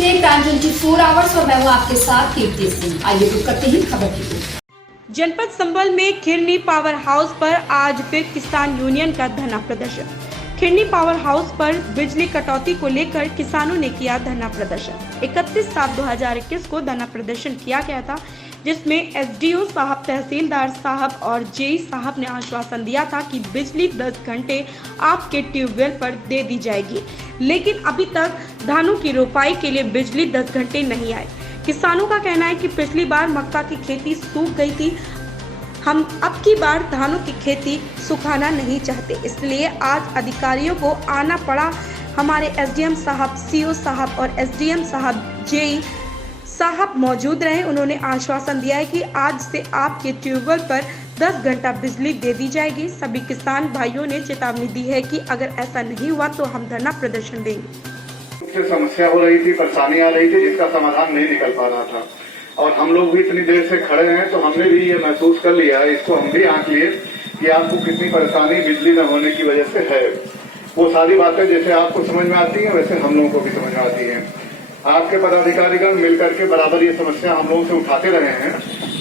देख रहे हैं प्राइम 24 आवर्स और मैं हूं आपके साथ कीर्ति सिंह। आइए रुक करते हैं खबर की ओर। जनपद संबल में खिरनी पावर हाउस पर आज फिर किसान यूनियन का धरना प्रदर्शन। खिरनी पावर हाउस पर बिजली कटौती को लेकर किसानों ने किया धरना प्रदर्शन। 31/7/2021 को धरना प्रदर्शन किया गया था, जिसमें एसडीओ साहब, तहसीलदार साहब और जेई साहब ने आश्वासन दिया था कि बिजली 10 घंटे आपके ट्यूबवेल पर दे दी जाएगी, लेकिन अभी तक धानों की रोपाई के लिए बिजली 10 घंटे नहीं आई। किसानों का कहना है कि पिछली बार मक्का की खेती सूख गई थी, हम अब की बार धानों की खेती सुखाना नहीं चाहते, इसलिए आज अधिकारियों को आना पड़ा। हमारे एसडीएम साहब, सीओ साहब और एसडीएम साहब, जेई साहब मौजूद रहे। उन्होंने आश्वासन दिया है कि आज से आपके ट्यूबवेल पर 10 घंटा बिजली दे दी जाएगी। सभी किसान भाइयों ने चेतावनी दी है कि अगर ऐसा नहीं हुआ तो हम धरना प्रदर्शन देंगे। समस्या हो रही थी, परेशानी आ रही थी, जिसका समाधान नहीं निकल पा रहा था और हम लोग भी इतनी देर से खड़े हैं, तो हमने भी ये महसूस कर लिया है, इसको हम भी आंक लिए कि आपको कितनी परेशानी बिजली न होने की वजह से है। वो सारी बातें जैसे आपको समझ में आती हैं, वैसे हम लोगों को भी समझ में आती हैं। आपके पदाधिकारीगण मिलकर के बराबर ये समस्या हम लोगों से उठाते रहे हैं,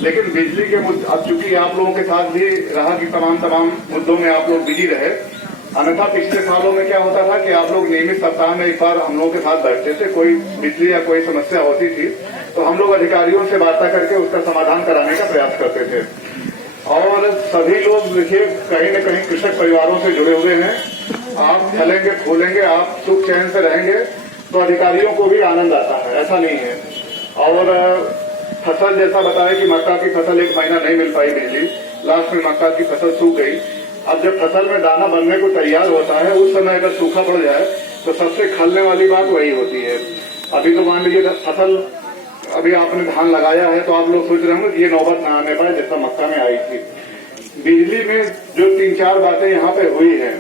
लेकिन बिजली के अब चूंकि आप लोगों के साथ भी रहा कि तमाम मुद्दों में आप लोग बिजी रहे, अन्यथा पिछले सालों में क्या होता था कि आप लोग नियमित सप्ताह में एक बार हम लोगों के साथ बैठते थे, कोई बिजली या कोई समस्या होती थी तो हम लोग अधिकारियों से वार्ता करके उसका समाधान कराने का प्रयास करते थे। और सभी लोग देखिए कहीं न कहीं कृषक परिवारों से जुड़े हुए हैं। आप फलेंगे फूलेंगे, आप सुख चैन से रहेंगे तो अधिकारियों को भी आनंद आता है, ऐसा नहीं है। और फसल जैसा बताया कि मक्का की फसल 1 महीना नहीं मिल पाई बिजली, लास्ट में मक्का की फसल सूख गई। अब जब फसल में दाना बनने को तैयार होता है, उस समय अगर सूखा पड़ जाए तो सबसे खलने वाली बात वही होती है। अभी तो मान लीजिए फसल, अभी आपने धान लगाया है तो आप लोग सोच रहे होंगे कि ये नौबत ना आने पाए जैसा मक्का में आई थी। बिजली में जो 3-4 बातें यहाँ पे हुई हैं,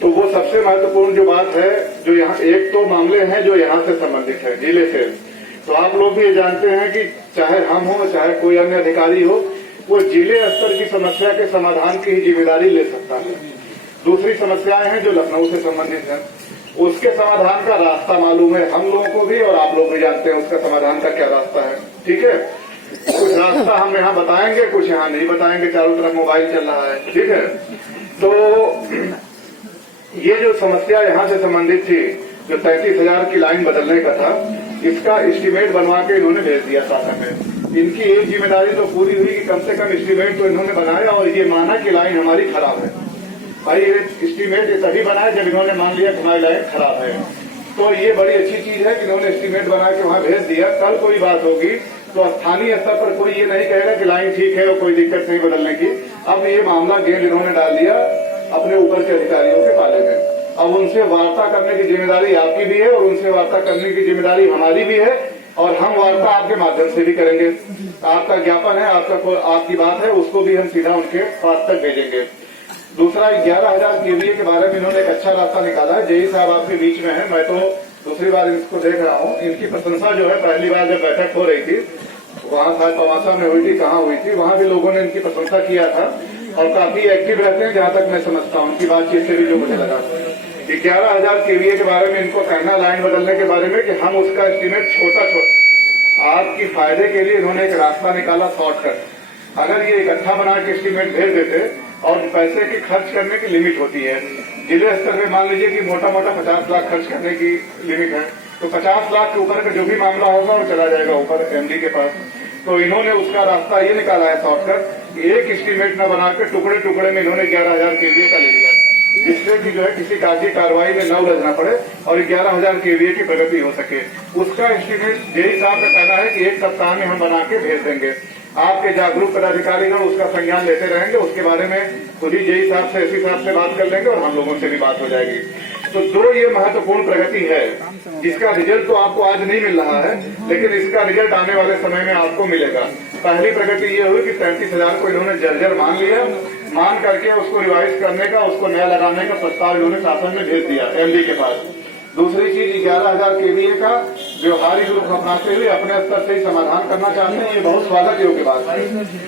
तो वो सबसे महत्वपूर्ण जो बात है, जो यहाँ एक तो मामले हैं जो यहाँ से संबंधित है, जिले से। तो आप लोग भी ये जानते हैं कि चाहे हम हो चाहे कोई अन्य अधिकारी हो, वो जिले स्तर की समस्या के समाधान की ही जिम्मेदारी ले सकता है। दूसरी समस्याएं हैं जो लखनऊ से संबंधित हैं, उसके समाधान का रास्ता मालूम है हम लोगों को भी, और आप लोग भी जानते हैं उसका समाधान का क्या रास्ता है। ठीक है, कुछ रास्ता हम यहाँ बताएंगे, कुछ यहाँ नहीं बताएंगे, चारों तरफ मोबाइल चल रहा है। ठीक है, तो ये जो समस्या यहाँ से संबंधित थी, जो 33,000 की लाइन बदलने का था, इसका एस्टीमेट बनवा के इन्होंने भेज दिया शासन में। इनकी एक जिम्मेदारी तो पूरी हुई कि कम से कम एस्टीमेट तो इन्होंने बनाया और ये माना कि लाइन हमारी खराब है। भाई ये एस्टीमेट तभी बनाया जब इन्होंने मान लिया कि हमारी लाइन खराब है, तो ये बड़ी अच्छी चीज है कि इन्होंने एस्टीमेट बना के वहां भेज दिया। कल कोई बात होगी तो स्थानीय स्तर पर कोई ये नहीं कहेगा कि लाइन ठीक है और कोई दिक्कत नहीं बदलने की। अब ये मामला गेंद इन्होंने डाल दिया अपने ऊपर के अधिकारियों के पाले में। अब उनसे वार्ता करने की जिम्मेदारी आपकी भी है और उनसे वार्ता करने की जिम्मेदारी हमारी भी है, और हम वार्ता आपके माध्यम से भी करेंगे। आपका ज्ञापन है, आपकी बात है, उसको भी हम सीधा उनके पास तक भेजेंगे। दूसरा, 11,000 केवीए के बारे में इन्होंने एक अच्छा रास्ता निकाला है। जेई साहब आपके बीच में है, मैं तो दूसरी बार इसको देख रहा हूँ। इनकी प्रशंसा जो है, पहली बार जब बैठक हो रही थी वहां शायद पवासा में हुई थी, कहाँ हुई थी, वहां भी लोगों ने इनकी प्रशंसा किया था और काफी एक्टिव रहते हैं, जहां तक मैं समझता हूँ उनकी बातचीत से भी जो मुझे लगा। 11,000 केवीए के बारे में इनको कहना, लाइन बदलने के बारे में, कि हम उसका एस्टीमेट छोटा आपकी फायदे के लिए इन्होंने एक रास्ता निकाला, शॉर्टकट। अगर ये इकट्ठा बना के एस्टीमेट भेज देते, और पैसे की खर्च करने की लिमिट होती है जिले स्तर में, मान लीजिए कि मोटा 50 लाख खर्च करने की लिमिट है, तो 50 लाख के ऊपर का जो भी मामला होगा वो चला जाएगा ऊपर एमडी के पास। तो इन्होंने उसका रास्ता ये निकाला है शॉर्टकट, एक एस्टीमेट न बना के टुकड़े टुकड़े में इन्होंने 11,000 केवीए का ले लिया, जिससे कि जो है किसी कागजी कार्रवाई में न उलझना पड़े और 11,000 केवीए की प्रगति हो सके। उसका एस्टीमेट जेई साहब का कहना है कि 1 सप्ताह में हम बना के भेज देंगे। आपके जागरूक पदाधिकारीगण उसका संज्ञान लेते रहेंगे, उसके बारे में खुद ही जेई साहब से, एसपी साहब से बात कर लेंगे और हम लोगों से भी बात हो जाएगी। तो 2 ये महत्वपूर्ण प्रगति है, जिसका रिजल्ट तो आपको आज नहीं मिल रहा है, लेकिन इसका रिजल्ट आने वाले समय में आपको मिलेगा। पहली प्रगति ये हुई कि 33,000 को इन्होंने जर्जर मान लिया, मान करके उसको रिवाइज करने का, उसको नया लगाने का प्रस्ताव इन्होंने शासन में भेज दिया एमडी के पास। दूसरी चीज, 11,000 केवीए का व्यवहारिक रूप अपनाते हुए अपने स्तर से ही समाधान करना चाहते हैं, ये बहुत स्वागत योग्य बात है।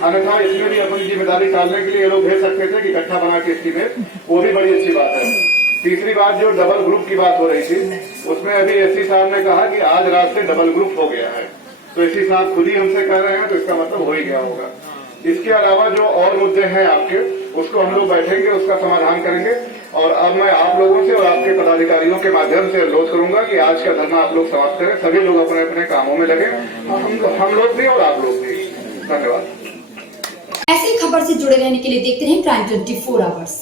अन्यथा इसमें भी अपनी जिम्मेदारी टालने के लिए ये लोग भेज सकते थे कि इकट्ठा बना के एस्टीमेट, वो भी बड़ी अच्छी बात है। तीसरी बात जो डबल ग्रुप की बात हो रही थी, उसमें अभी एससी साहब ने कहा कि आज रात से डबल ग्रुप हो गया है। तो एससी साहब खुद ही हमसे कह रहे हैं, तो इसका मतलब हो ही गया होगा। इसके अलावा जो और मुद्दे हैं आपके, उसको हम लोग बैठेंगे, उसका समाधान करेंगे। और अब मैं आप लोगों से और आपके पदाधिकारियों के माध्यम से अनुरोध करूंगा कि आज का धरना आप लोग समाप्त करें, सभी लोग अपने अपने कामों में लगे, हम लोग भी और आप लोग भी। धन्यवाद। ऐसी खबर से जुड़े रहने के लिए देखते रहें क्राइम 24 आवर्स।